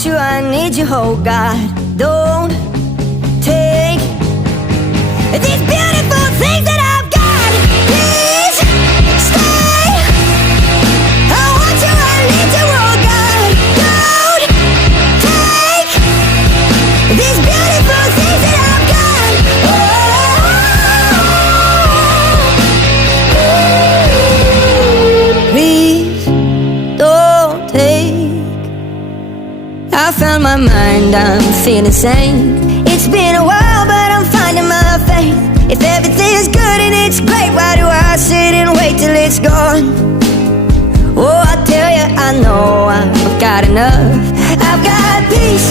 want you, I need you, oh God. Don't take these beautiful things that I've got. Please stay. I want you, I need you, oh God. Don't take these beautiful things that I've got. Oh, please don't take. I found my mind, I'm feeling sane. It's been a while, but I'm finding my faith. If everything's good and it's great, why do I sit and wait till it's gone? Oh, I tell you, I know I've got enough. I've got peace